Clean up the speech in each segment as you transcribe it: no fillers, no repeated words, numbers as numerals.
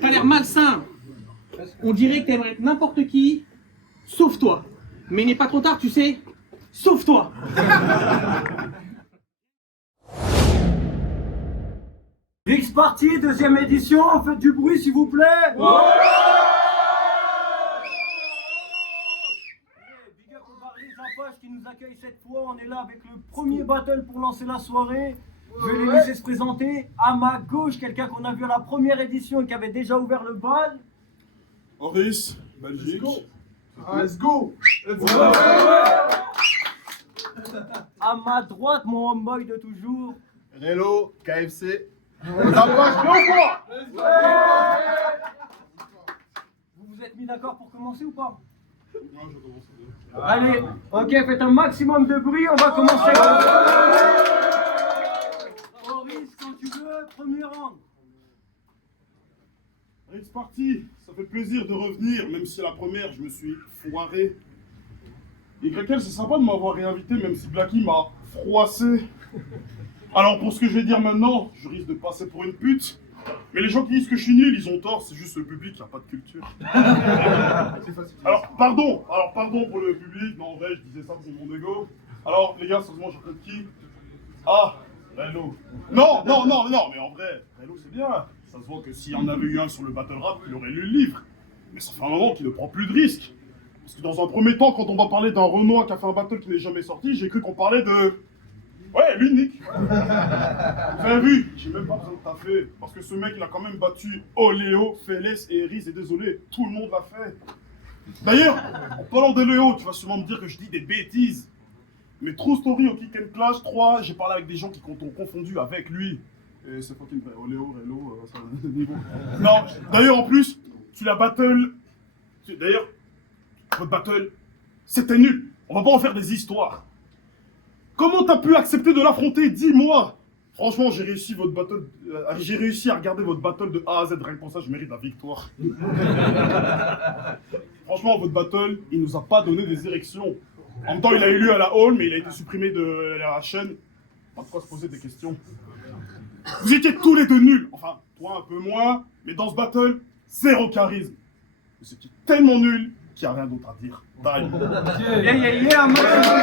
T'as l'air malsain. On dirait que t'aimerais être n'importe qui, sauf toi. Mais il n'est pas trop tard, tu sais. Sauf toi. X Party, deuxième édition, faites du bruit s'il vous plaît. Big up aux Barley Zapache qui nous accueille cette fois. On est là avec le premier battle pour lancer la soirée. Je vais les laisser se présenter. À ma gauche, quelqu'un qu'on a vu à la première édition et qui avait déjà ouvert le bal. Horis, Belgique. Let's go. À ma droite, mon homeboy de toujours. Relo, KFC. Ça passe bien ou quoi? Vous vous êtes mis d'accord pour commencer ou pas? Allez, ok, faites un maximum de bruit, on va commencer. Horis, quand tu veux, premier round. X Party, ça fait plaisir de revenir, même si la première, je me suis foiré. YL, c'est sympa de m'avoir réinvité, même si Blacky m'a froissé. Alors, pour ce que je vais dire maintenant, je risque de passer pour une pute. Mais les gens qui disent que je suis nul, ils ont tort, c'est juste le public qui n'a pas de culture. Alors, pardon pour le public, non, en vrai, je disais ça pour mon ego. Alors, les gars, sérieusement, je reconnais qui? Ah, Relo. Non, mais en vrai, Relo, c'est bien. Ça se voit que s'il y en avait eu un sur le battle rap, il aurait lu le livre. Mais ça fait un moment qu'il ne prend plus de risques. Parce que dans un premier temps, quand on va parler d'un Renoir qui a fait un battle qui n'est jamais sorti, j'ai cru qu'on parlait de... Ouais, l'unique. Vous avez vu, j'ai même pas besoin de taffer. Parce que ce mec, il a quand même battu Oléo, Félès et Eris, et désolé, tout le monde l'a fait. D'ailleurs, en parlant d'Oléo, tu vas sûrement me dire que je dis des bêtises. Mais True Story au Kick and Clash 3, j'ai parlé avec des gens qui ont confondu avec lui. Et c'est fucking vrai, Oléo, Relo, ça a niveau. Non, d'ailleurs, en plus, tu l'as battle. D'ailleurs, votre battle, c'était nul. On va pas en faire des histoires. Comment t'as pu accepter de l'affronter? Dis-moi. Franchement, j'ai réussi à regarder votre battle de A à Z. Rien que pour ça, je mérite la victoire. Franchement, votre battle, il nous a pas donné des érections. En même temps, il a eu lieu à la hall, mais il a été supprimé de la chaîne. Pas de quoi se poser des questions. Vous étiez tous les deux nuls. Enfin, toi un peu moins, mais dans ce battle, zéro charisme. Vous étiez tellement nuls qu'il n'y a rien d'autre à dire. Bye. Yeah, un maximum.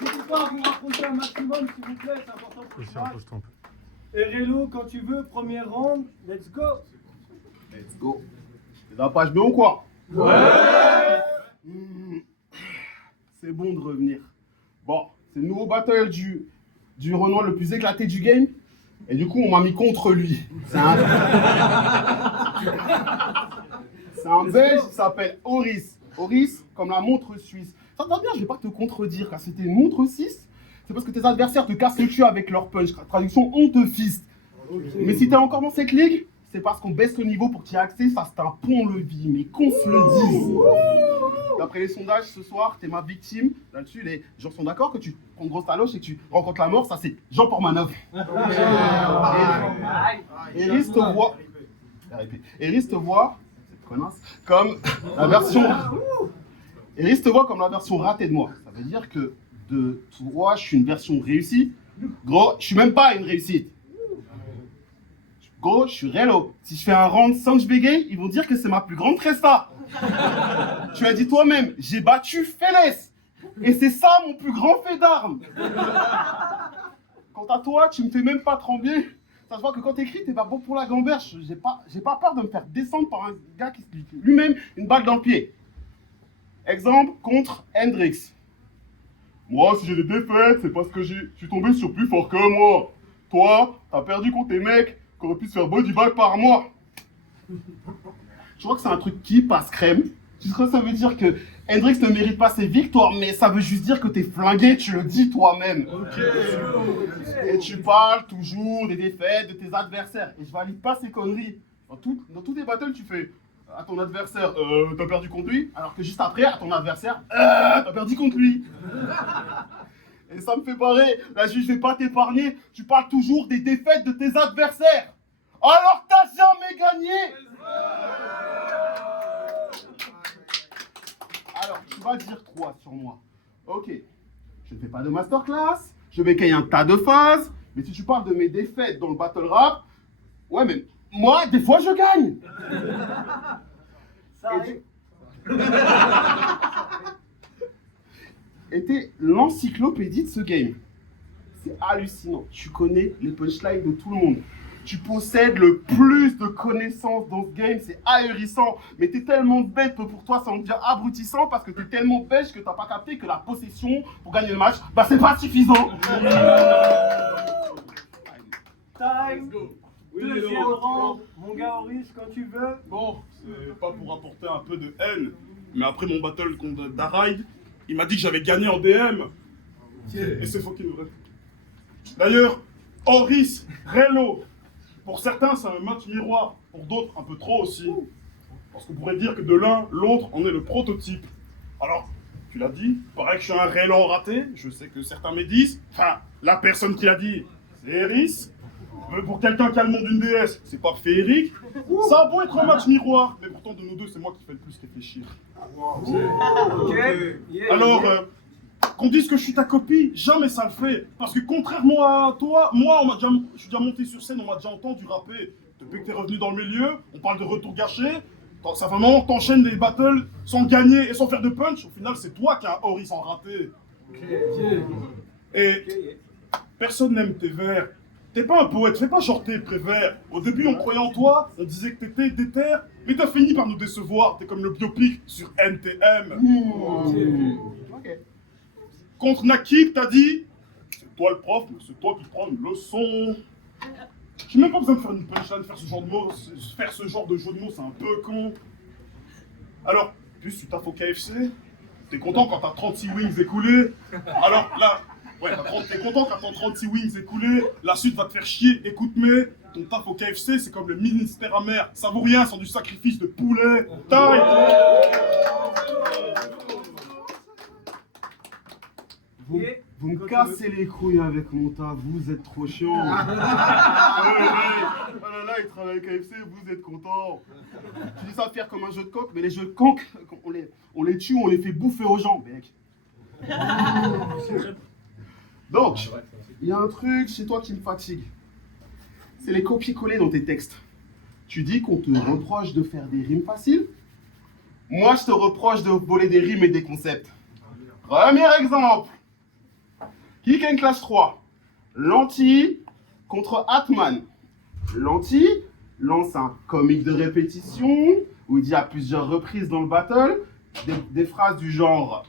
N'hésitez pas à vous rapprocher un maximum, s'il vous plaît, c'est important pour le match. Et Relo, quand tu veux, premier round, let's go. Let's go. Ça passe bien ou quoi? C'est bon de revenir. Bon, c'est le nouveau battle du Renoir le plus éclaté du game. Et du coup, on m'a mis contre lui. C'est un Belge qui s'appelle Horis. Horis, comme la montre suisse. Ça va bien, je vais pas te contredire, car c'était une montre suisse. C'est parce que tes adversaires te cassent le cul avec leur punch. Traduction, on te fiste. Okay. Mais si t'es encore dans cette ligue, c'est parce qu'on baisse le niveau pour t'y accès. Ça, c'est un pont-levis, mais qu'on se le dise. D'après les sondages, ce soir, t'es ma victime. Là-dessus, les gens sont d'accord que tu prends une grosse taloche et que tu rencontres la mort. Ça, c'est Jean Portmanœuvre. Eris te voit... Eris te voit... Cette connasse... Comme la version... Eris te voit comme la version ratée de moi. Ça veut dire que de toi, je suis une version réussie. Gros, je suis même pas une réussite. Gros, je suis Relo. Si je fais un round sans que je bégaye, ils vont dire que c'est ma plus grande presta. Tu as dit toi-même, j'ai battu Félès. Et c'est ça mon plus grand fait d'armes. Quant à toi, tu me fais même pas trembler. Ça se voit que quand t'écris, t'es pas bon pour la gamberge. J'ai pas peur de me faire descendre par un gars qui se dit lui-même une balle dans le pied. Exemple contre Hendrix. Moi, si j'ai des défaites, c'est parce que je suis tombé sur plus fort que moi. Toi, t'as perdu contre tes mecs qui auraient pu se faire body bag par moi. Je crois que c'est un truc qui passe crème. Tu sais, ça veut dire que Hendrix ne mérite pas ses victoires, mais ça veut juste dire que t'es flingué, tu le dis toi-même. Okay. Et tu parles toujours des défaites de tes adversaires. Et je valide pas ces conneries. Dans tous tes battles, tu fais à ton adversaire, t'as perdu contre lui, alors que juste après, à ton adversaire, t'as perdu contre lui. Et ça me fait barrer. La juge ne vais pas t'épargner. Tu parles toujours des défaites de tes adversaires. Alors t'as jamais gagné. Alors, tu vas dire quoi sur moi? Ok, je ne fais pas de masterclass, je bécaye un tas de phases, mais si tu parles de mes défaites dans le battle rap, ouais, mais Moi, des fois, je gagne. Ça arrive. Et t'es l'encyclopédie de ce game. C'est hallucinant. Tu connais les punchlines de tout le monde. Tu possèdes le plus de connaissances dans ce game, c'est ahurissant. Mais t'es tellement bête que pour toi, ça devient abrutissant parce que t'es tellement bête que t'as pas capté que la possession pour gagner le match, bah c'est pas suffisant. Time. Deuxième round, mon gars Horis, quand tu veux. Bon, c'est pas pour apporter un peu de haine, mais après mon battle contre Daride, il m'a dit que j'avais gagné en DM. Et c'est fucking vrai. D'ailleurs, Horis, Relo, pour certains c'est un match miroir, pour d'autres un peu trop aussi. Parce qu'on pourrait dire que de l'un, l'autre en est le prototype. Alors, tu l'as dit, pareil que je suis un Relo raté, je sais que certains me disent, enfin, la personne qui l'a dit, c'est Eris. Mais pour quelqu'un qui a le nom d'une déesse, c'est pas féerique. Ça a beau être un match miroir, mais pourtant de nous deux, c'est moi qui fais le plus réfléchir. Ok. Yeah, Alors, yeah. qu'on dise que je suis ta copie, jamais ça le fait. Parce que contrairement à toi, moi, je suis déjà monté sur scène, on m'a déjà entendu rapper. Depuis que t'es revenu dans le milieu, on parle de retour gâché. Ça fait un moment que t'enchaînes des battles sans gagner et sans faire de punch. Au final, c'est toi qui as un Horis en raté. Et personne n'aime tes vers. T'es pas un poète, fais pas genre t'es Prévert. Au début, on croyait en toi, on disait que t'étais déter, mais t'as fini par nous décevoir. T'es comme le biopic sur NTM. Contre Nakib, t'as dit, c'est toi le prof, mais c'est toi qui prends une leçon. J'ai même pas besoin de faire une punchline, faire ce genre de mots, faire ce genre de jeu de mots, c'est un peu con. Alors, plus tu taffes au KFC, t'es content quand t'as 36 wings écoulés. Alors là, ouais, t'es content quand t'as 36 wings écoulés, la suite va te faire chier, écoute mais, ton taf au KFC c'est comme le ministère amer, ça vaut rien sans du sacrifice de poulet. Taille. Vous me cassez les couilles avec mon taf, vous êtes trop chiant. Oh là là, il travaille avec KFC, vous êtes content. Tu dis ça faire comme un jeu de coq, mais les jeux de coq, on les tue, on les fait bouffer aux gens, mec. Donc, il y a un truc chez toi qui me fatigue. C'est les copier-coller dans tes textes. Tu dis qu'on te reproche de faire des rimes faciles. Moi, je te reproche de voler des rimes et des concepts. Premier exemple. Kick and Clash 3. Lanty contre Atman. Lanty lance un comique de répétition où il dit à plusieurs reprises dans le battle des phrases du genre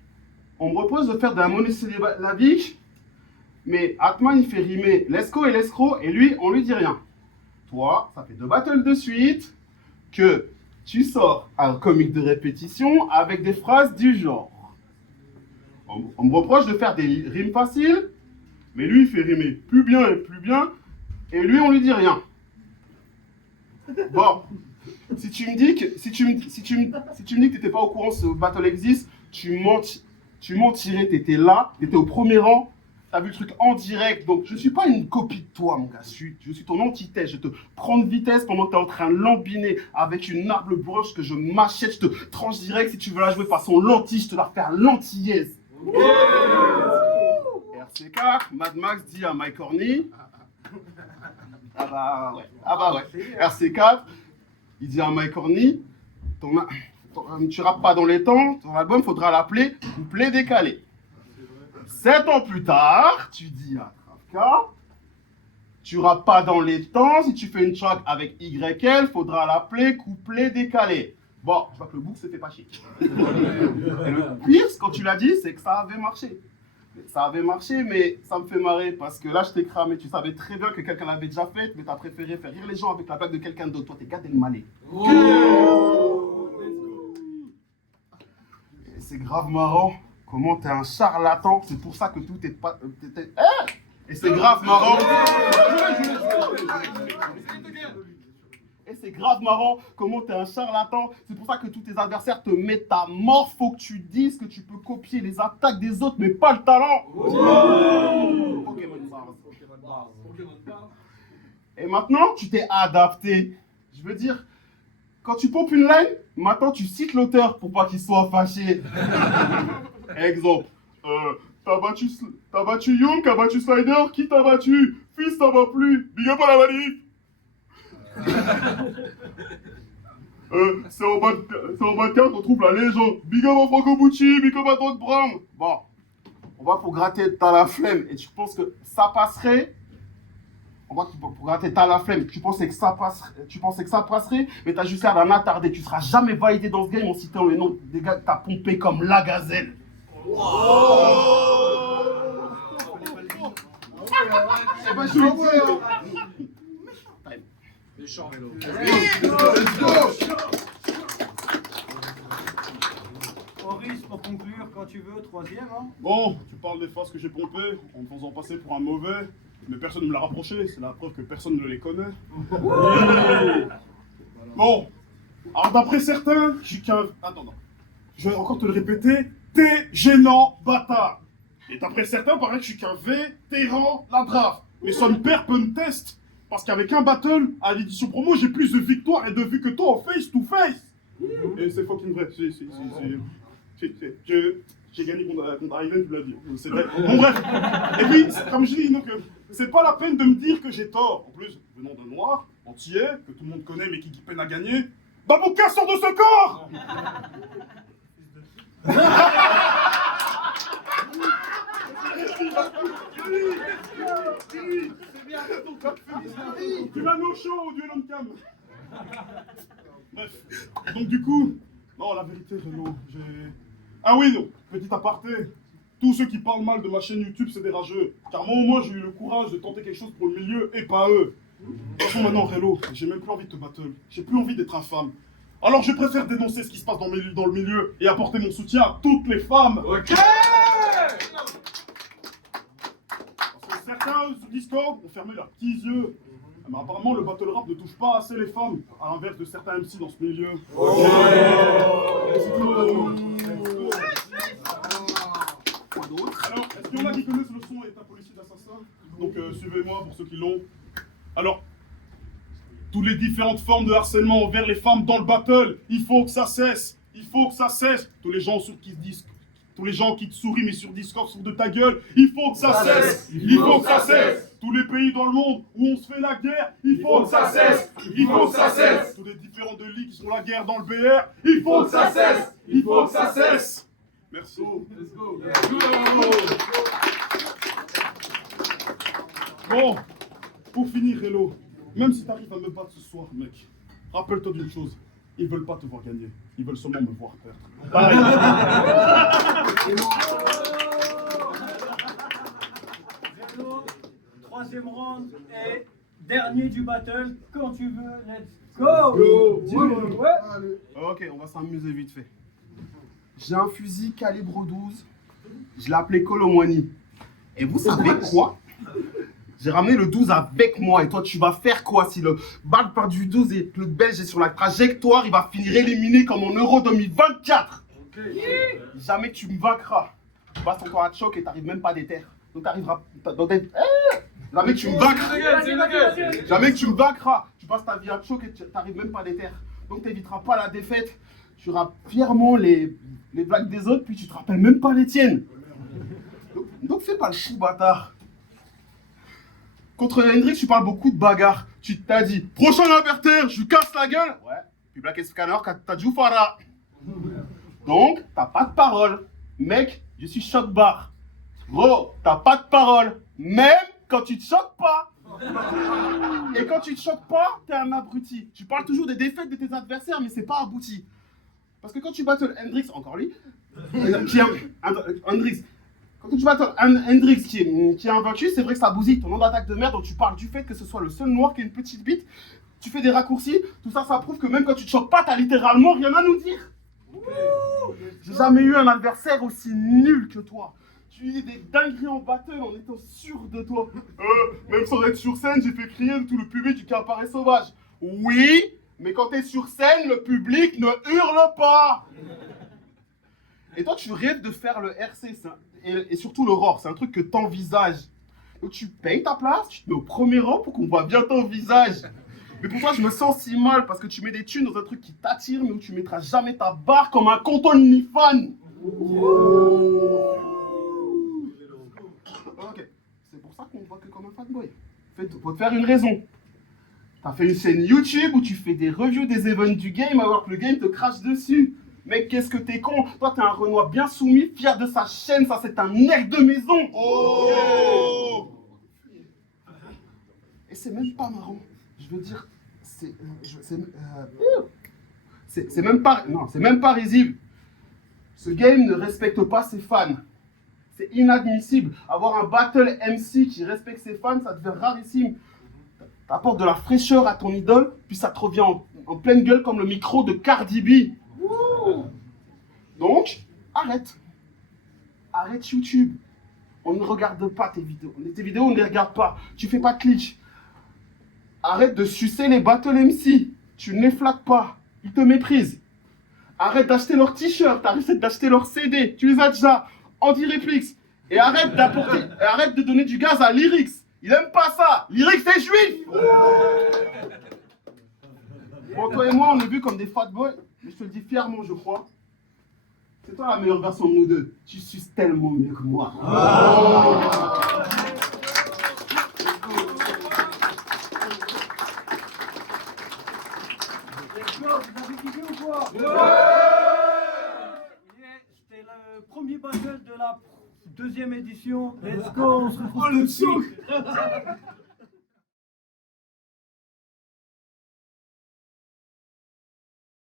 « On me repose de faire de la monosyllabique, mais Atman il fait rimer l'esco et l'escroc et lui on lui dit rien. » Toi, ça fait 2 battles de suite que tu sors un comique de répétition avec des phrases du genre. On me reproche de faire des rimes faciles, mais lui il fait rimer plus bien, et lui on lui dit rien. Bon, si tu me dis que t'étais pas au courant que ce battle existe, tu mentirais, t'étais là, t'étais au premier rang, t'as vu le truc en direct, donc je suis pas une copie de toi mon gars, je suis ton antithèse, je te prends de vitesse pendant que t'es en train de lambiner avec une arme broche que je m'achète, je te tranche direct, si tu veux la jouer façon lentille, je te la fais à l'antillaise. RC4, Mad Max dit à Mike Horny. Ah bah ouais. RC4, il dit à Mike Horny, tu rappes pas dans les temps, ton album faudra l'appeler couplet décalé. 7 ans plus tard, tu dis à Kravka, tu rappes pas dans les temps, si tu fais une track avec YL, faudra l'appeler couplet décalé. Bon, je vois que le bouc s'est fait pas chier. Et le pire, quand tu l'as dit, c'est que ça avait marché. Ça avait marché, mais ça me fait marrer parce que là, je t'ai cramé. Tu savais très bien que quelqu'un l'avait déjà fait, mais t'as préféré faire rire les gens avec la blague de quelqu'un d'autre. Toi, t'es Gad Elmaleh. Et c'est grave marrant comment t'es un charlatan. C'est pour ça que tout est pas... Et c'est grave marrant... Et c'est grave marrant comment t'es un charlatan. C'est pour ça que tous tes adversaires te métamorphent. Faut que tu dises que tu peux copier les attaques des autres, mais pas le talent. Pokémon Bars. Et maintenant, tu t'es adapté. Je veux dire, quand tu pompes une line, maintenant tu cites l'auteur pour pas qu'il soit fâché. Exemple. T'as battu Young, t'as battu Slider, qui t'a battu? Fils, t'as pas plu. Big up à la manif. C'est en bas de carte qu'on trouve la légende. Big up à Franco Bucci, big up à Doc Brown. Bon, on va pour gratter, t'as la flemme et tu penses que ça passerait. On va pour gratter, t'as la flemme, tu pensais que ça passerait, mais t'as juste l'air d'un attardé. Tu seras jamais validé dans ce game en citant le nom des gars que t'as pompé comme la gazelle. Eh ben, je te le dis, Méchant vélo. Maurice, pour conclure, quand tu veux, troisième. Hein. Bon, tu parles des phases que j'ai pompées en me faisant passer pour un mauvais, mais personne ne me l'a rapproché, c'est la preuve que personne ne les connaît. Bon, alors d'après certains, je suis qu'un... Attends, non. Je vais encore te le répéter, t'es gênant, bâtard. Et d'après certains, paraît que je suis qu'un vétéran la draft. Mais ça me perd peu de test, parce qu'avec un battle, à l'édition promo, j'ai plus de victoires et de vues que toi en face-to-face. Et c'est fucking vrai, j'ai gagné contre Ivan, tu l'as dit, c'est vrai. Bon bref, et puis, comme je dis, donc, c'est pas la peine de me dire que j'ai tort. En plus, venant d'un noir, entier, que tout le monde connaît mais qui peine à gagner, bah mon cœur sort de ce corps. Tu vas nos shows au duel on cam. Bref, donc du coup, non, la vérité, Renaud, j'ai... Ah oui, non, petit aparté, tous ceux qui parlent mal de ma chaîne YouTube, c'est des rageux. Car moi, au moins, j'ai eu le courage de tenter quelque chose pour le milieu et pas eux. De toute façon, maintenant, Relo, j'ai même plus envie de te battle. J'ai plus envie d'être infâme. Alors, je préfère dénoncer ce qui se passe dans le milieu et apporter mon soutien à toutes les femmes. Ok. Parce que certains sur Discord ont fermé leurs petits yeux. Mais apparemment, le battle rap ne touche pas assez les femmes, à l'inverse de certains MC dans ce milieu. Alors, est-ce qu'il y en a qui connaissent le son État policier d'assassin? Donc, suivez-moi pour ceux qui l'ont. Alors, toutes les différentes formes de harcèlement envers les femmes dans le battle, il faut que ça cesse. Il faut que ça cesse. Tous les gens qui te sourient mais sur Discord sont de ta gueule, il faut que ça cesse. Il faut que ça cesse. Tous les pays dans le monde où on se fait la guerre, il faut que ça cesse. Il faut que ça cesse. Tous les différents délits qui sont la guerre dans le BR, il faut que ça cesse. Il faut que ça cesse. Merci. Let's go. Bon, pour finir, Hello, même si t'arrives à me battre ce soir, mec, rappelle-toi d'une chose, ils veulent pas te voir gagner, ils veulent seulement me voir perdre. Bye. Troisième round et dernier du battle. Quand tu veux, let's go. Ouais. Ok, on va s'amuser vite fait. J'ai un fusil calibre 12. Je l'ai appelé Colomwani. Et vous savez quoi? J'ai ramené le 12 avec moi. Et toi, tu vas faire quoi si le balle part du 12 et que le Belge est sur la trajectoire? Il va finir éliminé comme en Euro 2024. Jamais tu me vaincras. Tu passes ton temps à te choc et t'arrives même pas à déterre. Donc t'arriveras... Jamais que tu me vaincras. Jamais que tu me vaincras. Tu passes ta vie à te choc et t'arrives même pas à déterre. Donc t'éviteras pas la défaite. Tu rappes fièrement les blagues des autres, puis tu te rappelles même pas les tiennes. Donc fais pas le chou, bâtard. Contre Hendrix, tu parles beaucoup de bagarre. Tu t'as dit, prochain adversaire, je lui casse la gueule. Ouais. Puis Black Scanner, t'as dit Fara. Donc, t'as pas de parole. Mec, je suis choc bar. Gros, t'as pas de parole. Même quand tu te choques pas. Et quand tu te choques pas, t'es un abruti. Tu parles toujours des défaites de tes adversaires, mais c'est pas abouti. Parce que quand tu battles Hendrix, encore lui, Hendrix, quand tu battles Hendrix qui est invaincu, c'est vrai que ça bousille ton nom d'attaque de merde, dont tu parles du fait que ce soit le seul noir qui a une petite bite, tu fais des raccourcis, tout ça, ça prouve que même quand tu te choques pas, t'as littéralement rien à nous dire. J'ai jamais eu un adversaire aussi nul que toi. Tu dis des dingueries en battle en étant sûr de toi. Même sans être sur scène, j'ai fait crier de tout le public du cabaret sauvage. Oui, mais quand t'es sur scène, le public ne hurle pas. Et toi, tu rêves de faire le RC, et surtout le ROR, c'est un truc que t'envisages. Donc tu payes ta place, tu te mets au premier rang pour qu'on voit bien ton visage. Mais pour toi, je me sens si mal parce que tu mets des thunes dans un truc qui t'attire, mais où tu mettras jamais ta barre comme un compte OnlyFans. Ok, c'est pour ça qu'on voit que comme un fanboy. Faut te faire une raison. T'as fait une chaîne YouTube où tu fais des reviews des events du game alors que le game te crache dessus. Mec, qu'est-ce que t'es con. Toi, t'es un Renoir bien soumis, fier de sa chaîne. Ça, c'est un nerf de maison. Oh! Et c'est même pas marrant. Je veux dire, c'est même pas... Non, c'est même pas risible. Ce game ne respecte pas ses fans. C'est inadmissible. Avoir un battle MC qui respecte ses fans, ça devient rarissime. T'apportes de la fraîcheur à ton idole, puis ça te revient en pleine gueule comme le micro de Cardi B. Donc, arrête. Arrête YouTube. On ne regarde pas tes vidéos. Tes vidéos, on ne les regarde pas. Tu fais pas de clics. Arrête de sucer les battle MC. Tu ne les flattes pas. Ils te méprisent. Arrête d'acheter leurs t-shirts. Arrête d'acheter leurs CD. Tu les as déjà. Anti-Réflex. Et arrête d'apporter. Et arrête de donner du gaz à Lyrics. Il aime pas ça. Lyrics, c'est juif. Bon, toi et moi, on est vus comme des fat boys. Mais je te le dis fièrement, je crois. C'est toi la meilleure version de nous deux. Tu suces tellement mieux que moi. Vous avez kiffé ou quoi? C'était le premier battle de la deuxième édition. Let's go, on se retrouve tout de suite.